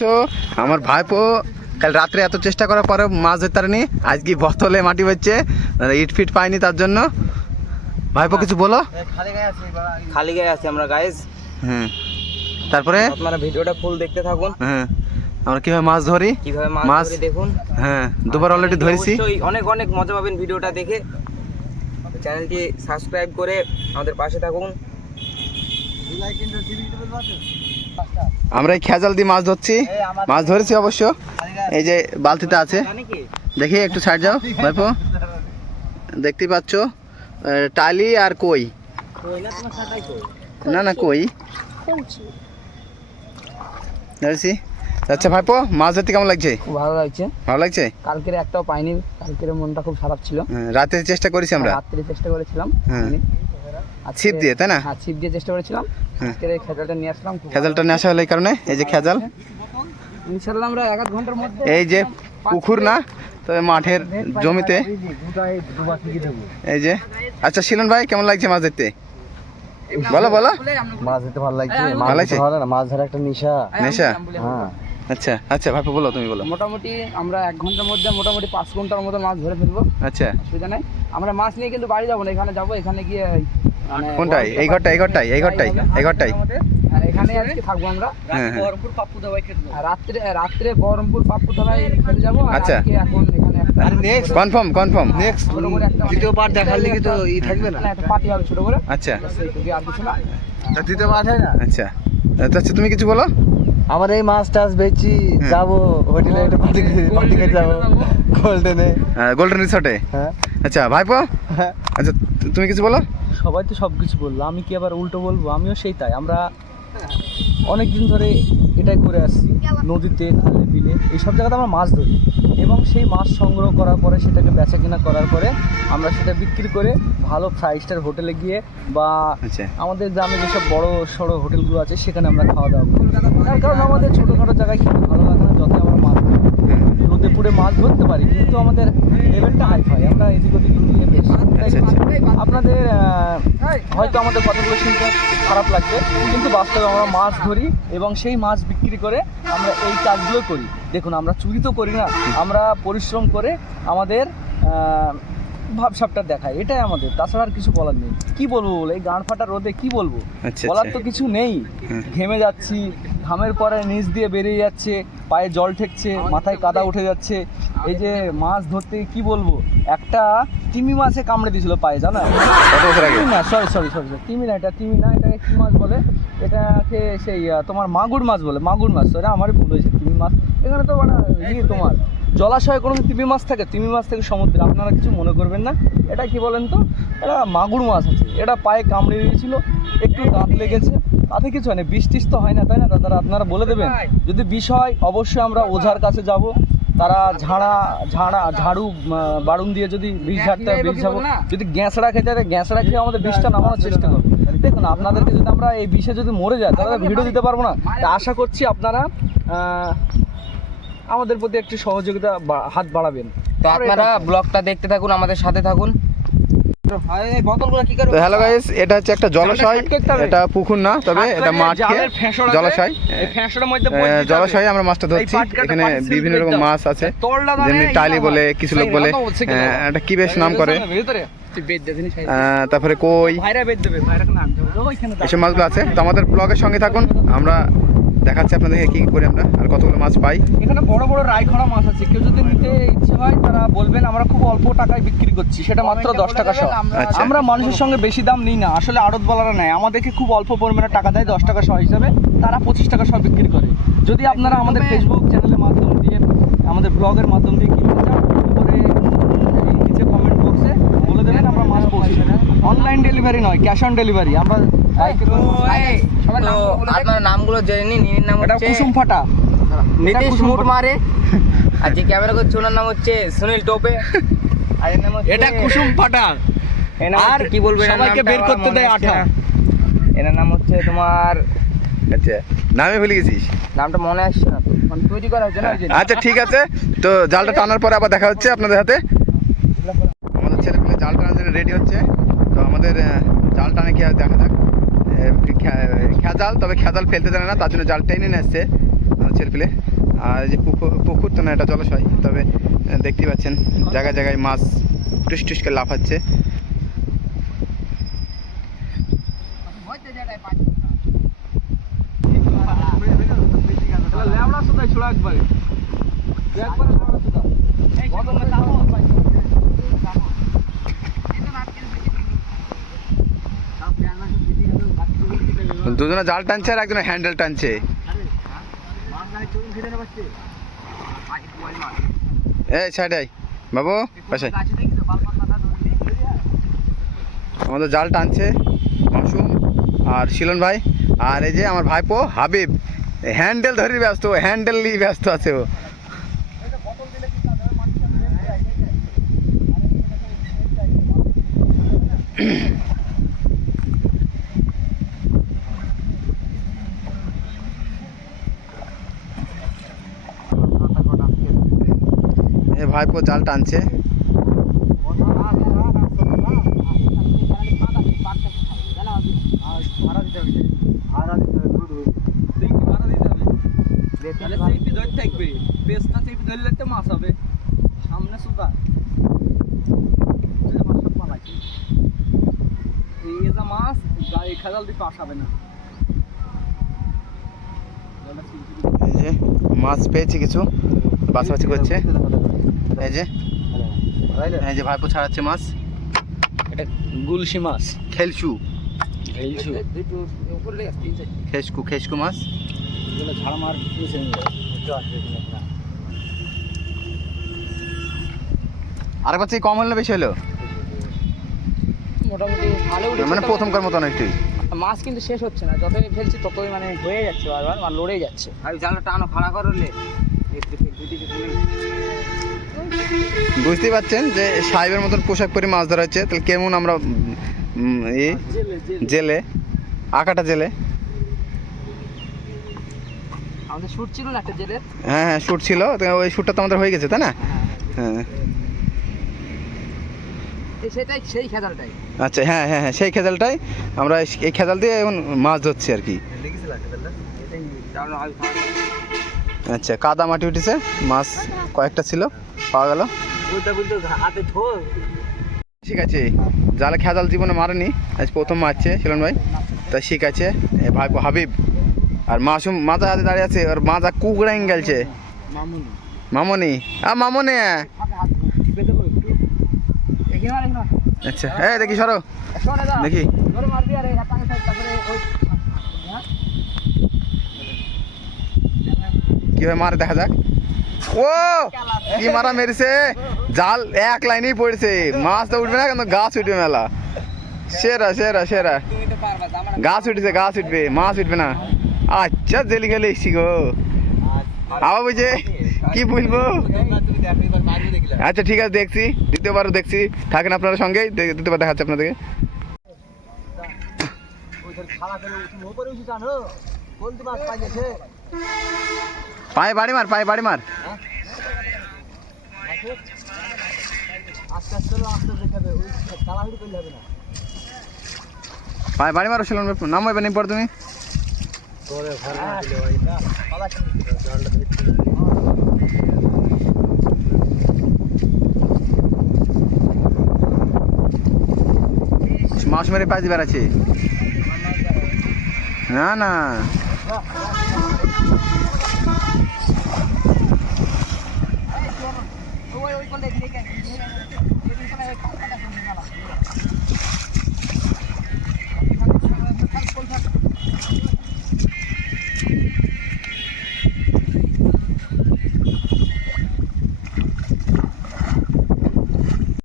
তো আমার ভাইপো কাল রাত্রে এত চেষ্টা করার পরে মাছ ধরতে পারেনি। আজকে বোতলে মাটি বাজছে ইট ফিট পাইনি তার জন্য। ভাইপো কিছু বলো? খালি গায়ে আছি আমরা গাইজ হ্যাঁ। তারপরে? আপনারা ভিডিওটা ফুল দেখতে থাকুন। হ্যাঁ। আমরা কীভাবে মাছ ধরি? কীভাবে মাছ ধরি দেখুন। হ্যাঁ দুবার অলরেডি ধরেছি। অনেক অনেক মজা পাবেন ভিডিওটা দেখে। চ্যানেলটি সাবস্ক্রাইব করে আমাদের পাশে থাকুন। আমরা এই খেজাল দিয়ে মাছ ধরছি। মাছ ধরেছি অবশ্য। এই যে বালতিতে আছে। দেখি একটু ছাড় যাও ভাইপো। দেখতেই পাচ্ছ টালি আর কই? না না কই? ধরেছি। আচ্ছা ভাইপো মাছ ধরতে কেমন লাগছে? ভালো লাগছে। ভালো লাগছে? কালকের একটাও পাইনি কালকের মনটা খুব খারাপ ছিল। হ্যাঁ, রাতে চেষ্টা করেছি আমরা। রাত্রে চেষ্টা করেছিলাম। হ্যাঁ। ছিপ দিয়ে, তাই না? হ্যাঁ ছিপ দিয়ে চেষ্টা করেছিলাম। হ্যাঁ। আজকের এই খেজালটা নিয়ে আসলাম খেজালটা নেশা হলো এই কারণে? এই যে খেজাল। ভালো। ইনশাল্লাহ আমরা এক আধ ঘণ্টার মধ্যে এই যে পুকুর না তবে মাঠের জমিতে। এই যে আচ্ছা শিলন ভাই কেমন লাগছে মাছ ধরতে? বলো বলো মাছ ধরতে ভালো লাগছে। মাছ ভালো লাগছে? ভালো না মাছ ধরা একটা নেশা। নেশা? হ্যাঁ। আচ্ছা আচ্ছা ভাইপো বলো তুমি বলো। মোটামুটি আমরা এক ঘণ্টার মধ্যে মোটামুটি পাঁচ ঘণ্টার মতো মাছ ধরে ফেলব। আচ্ছা। অসুবিধা নাই। আমরা মাছ নিয়ে কিন্তু বাড়ি যাব না এখানে যাব এখানে গিয়ে মানে কোনটাই এই ঘরটা এই ঘরটাই এই ঘরটাই এই ঘরটাই আর এখানে আজকে থাকব আমরা। হ্যাঁ হ্যাঁ। বহরমপুর পাপ্পু দাবাই খেলব রাত্রে রাত্রে বহরমপুর পাপ্পু দাবাই খেলে যাব আচ্ছা। এখন এখানে একটা কনফার্ম কনফার্ম নেক্সট দ্বিতীয় পার্ট দেখার লিগে তো ই থাকবে না। একটা পার্টি হবে ছোট করে। আচ্ছা। আর কিছু না। দ্বিতীয় মাছ হয় না? আচ্ছা। আচ্ছা তুমি কিছু বলো? আমার এই মাছ টাছ বেচি। যাব হোটেলে একটু পার্টি পার্টি খেতে যাব। গোল্ডেনে গোল্ডেন রিসোর্টে হ্যাঁ আচ্ছা ভাইপো? হ্যাঁ। আচ্ছা তুমি কিছু বলো? সবাই তো সব কিছু বলল আমি কি আবার উল্টো বলব? আমিও সেই তাই আমরা অনেক দিন ধরে এটাই করে আসছি নদীতে খালে বিলে এইসব জায়গাতে আমরা মাছ ধরি। এবং সেই মাছ সংগ্রহ করার পরে সেটাকে বেচা কেনা করার পরে আমরা সেটা বিক্রি করে ভালো ফাইভ স্টার হোটেলে গিয়ে বা আচ্ছা। আমাদের গ্রামে যেসব বড় সড়ো হোটেলগুলো আছে সেখানে আমরা খাওয়া দাওয়া করি। তার কারণ আমাদের ছোটোখাটো জায়গায় খেতে ভালো লাগে না যত আমরা মাছ হ্যাঁ, নদী পুড়ে মাছ ধরতে পারি কিন্তু আমাদের লেভেলটা হাই ফাই আমরা এদিক ওদিক গিয়ে বেশ। আচ্ছা, আচ্ছা। আপনাদের হয়তো আমাদের কথাগুলো শুনতে খারাপ লাগবে কিন্তু বাস্তবে আমরা মাছ ধরি এবং সেই মাছ বিক্রি করে আমরা এই কাজগুলো করি। দেখুন আমরা চুরি তো করি না আমরা পরিশ্রম করে আমাদের ভাবসাবটা দেখাই এটাই আমাদের তাছাড়া আর কিছু বলার নেই। কি বলব বলে এই গান ফাটা রোদে কি বলব? আচ্ছা বলার আচ্ছা তো কিছু নেই। ঘেমে যাচ্ছি ঘামের পরে নিচ দিয়ে বেরিয়ে যাচ্ছে পায়ে জল ঠেকছে মাথায় কাদা উঠে যাচ্ছে। এই যে মাছ ধরতে কি বলব? একটা তিমি মাছে কামড়ে দিয়েছিল পায়ে জানা? না সরি সরি সরি তিমি না এটা তিমি না এটাকে কি মাছ বলে? এটাকে সেই তোমার মাগুর মাছ বলে মাগুর মাছ সরি আমারই ভুল হয়েছে তিমি মাছ। এখানে তো মানে ইয়ে তোমার জলাশয়ে কোনো তিমি মাছ থাকে তিমি মাছ থেকে সমুদ্রে আপনারা কিছু মনে করবেন না। এটা কি বলেন তো? এটা মাগুর মাছ আছে। এটা পায়ে কামড়ে দিয়েছিল একটু দাঁত লেগেছে। তাতে কিছু হয় না বিষ টিস তো হয় না তাই না? দাদারা আপনারা বলে দেবেন। যদি বিষ হয় অবশ্যই আমরা ওঝার কাছে যাব। তারা ঝাড়া ঝাড়া ঝাড়ু বাড়ুন দিয়ে যদি বিষ ঝাড়তে হয় বিষ ঝাড়বো। যদি গ্যাঁসড়া খেতে হয় গ্যাঁসড়া খেয়ে আমাদের বিষটা নামানোর চেষ্টা করব। দেখুন আপনাদেরকে যদি আমরা এই বিষে যদি মরে যায় তাহলে ভিডিও দিতে পারব না। আশা করছি আপনারা আমাদের প্রতি একটু সহযোগিতা হাত বাড়াবেন। তো আপনারা ব্লগটা দেখতে থাকুন আমাদের সাথে থাকুন। তো হ্যালো গাইস এটা হচ্ছে একটা জলাশয়। এটা পুকুর না তবে এটা মাঠকে জলাশয়। জলাশয়ে আমরা মাছটা ধরছি। এখানে বিভিন্ন রকম মাছ আছে যেমনি টালি বলে কিছু লোক বলে। একটা কি বেশ নাম করে? আহ, তারপরে কই। এসব মাছগুলো আছে। তো আমাদের ব্লগের সঙ্গে থাকুন। আমরা দেখাচ্ছি আপনাদেরকে কি করি আমরা আর কতগুলো মাছ পাই। এখানে বড় বড় রায়খড়া মাছ আছে। কেউ যদি নিতে ইচ্ছে হয় তারা বলবেন আমরা খুব অল্প টাকায় বিক্রি করছি। সেটা মাত্র দশ টাকা সহ। আচ্ছা। আমরা মানুষের সঙ্গে বেশি দাম নিই না। আসলে আড়ত বলারা নেয়। আমাদেরকে খুব অল্প পরিমাণে টাকা দেয় দশ টাকা সহ হিসাবে। তারা পঁচিশ টাকা সহ বিক্রি করে। যদি আপনারা আমাদের ফেসবুক চ্যানেলের মাধ্যম দিয়ে আমাদের ব্লগের মাধ্যম দিয়ে কিনতে চান উপরে নিচে কমেন্ট বক্সে বলে দেবেন আমরা মাছ পৌঁছে দেবো। অনলাইন ডেলিভারি নয় ক্যাশ অন ডেলিভারি আমরা আপনার নামগুলো জেনে নিন নির নাম এটা হচ্ছে কুসুম ফাটা। নীতিশ মুট মারে। আর যে ক্যামেরা করছে ওনার নাম হচ্ছে সুনীল টোপে। আর এর নাম হচ্ছে এটা কুসুম ফাটা। আর কি বলব সবাইকে বের করতে দেয় আঠা। এনার নাম হচ্ছে তোমার আচ্ছা নামে ভুলে গেছিস? নামটা মনে আসছে না। তৈরি করা হয়েছে না আচ্ছা ঠিক আছে। তো জালটা টানার পরে আবার দেখা হচ্ছে আপনাদের হাতে আমাদের ছেলে পেলে জাল টানার জন্য রেডি হচ্ছে। আমাদের জাল টানে কি আর দেখা যাক খেজাল তবে খেজাল ফেলতে জানে না তার জন্য জাল টেনে নিয়ে আসছে ছেলেপিলে আর যে পুকুর পুকুর তো না এটা জলাশয় তবে আহ, দেখতেই পাচ্ছেন জায়গায় জায়গায় মাছ টুস টুস করে লাফাচ্ছে। ছোড়া একবারে। একবারে দুজনে জাল টানছে আর একজনে হ্যান্ডেল টানছে। এই আই বাবু আমাদের জাল টানছে মাসুম আর শিলন ভাই। আর এই যে আমার ভাইপো হাবিব হ্যান্ডেল ধরে ব্যস্ত হ্যান্ডেল নিয়ে ব্যস্ত আছে ও। ভাইপো জাল টানছে মাছ হবে সামনে এই মাছ গায়ে খেজাল দিয়ে পাশাবে না। এই যে মাছ পেয়েছে কিছু বাছাবাছি করছে। এই যে এই যে ভাইপো ছাড়াচ্ছে মাছ। এটা গুলশি মাছ। খেলছু। ভেলছু খেসকু খেসকু মাছ। ঝাড় মার। আরেকবার থেকে কম হলে বেশি হলো? মোটামুটি ভালো মানে প্রথমকার মতন একটু। মাছ কিন্তু শেষ হচ্ছে না। যতই ফেলছি ততই মানে হয়ে যাচ্ছে বারবার মানে লড়ে যাচ্ছে। আর জালটা টানো খাড়া করলে একটু বুঝতেই পারছেন যে সাহেবের মতন পোশাক পরে মাছ ধরা হচ্ছে। তাহলে কেমন আমরা উম, ই জেলে আকাটা জেলে? আমাদের শুট ছিল না একটা জেলের? হ্যাঁ হ্যাঁ শ্যুট ছিল। তো ওই শ্যুটটা তো আমাদের হয়ে গেছে তাই না? হ্যাঁ। এই সেটাই সেই খেদালটাই আচ্ছা হ্যাঁ হ্যাঁ হ্যাঁ সেই খেজালটাই। আমরা এই খেজাল দিয়ে এখন মাছ ধরছি আর কি। আচ্ছা কাদা মাটি উঠেছে মাছ কয়েকটা ছিল পাওয়া গেল। ঠিক আছে জালে খেজাল জীবনে মারেনি আজ প্রথম মারছে শিলন ভাই। তাই ঠিক আছে ভাই হাবিব। আর মাসুম মাজা হাতে দাঁড়িয়ে আছে আর মাজা কুকড়াইন গেলছে। মামনি। আ মামনি আচ্ছা এই দেখি, সরো। শোনে দা দেখি। ধরে মারবি আর এই হাতাকে সাইড তারপরে ওই হ্যাঁ কীভাবে মারে দেখা যাক। ও, কি মারা মেরেছে? জাল এক লাইনেই পড়েছে। মাছ তো উঠবে না, কিন্তু গাছ উঠবে মেলা। সেরা সেরা সেরা। তুমি তো পারবা আমার গাছ উঠেছে, গাছ উঠবে, মাছ উঠবে না। আচ্ছা জেলি গেলে এসছি গো। আবার বুঝে কি বলব? আচ্ছা ঠিক আছে, দেখছি। দ্বিতীয়বারও দেখছি। থাকেন আপনারা সঙ্গেই দে- দ্বিতীয়বার দেখাচ্ছে আপনাদেরকে। পায়ে বাড়ি মার, পায়ে বাড়ি মার। পায়ে বাড়ি মারো, শিলন নাম হইবে নেই পর তুমি মেরে বার আছে না না।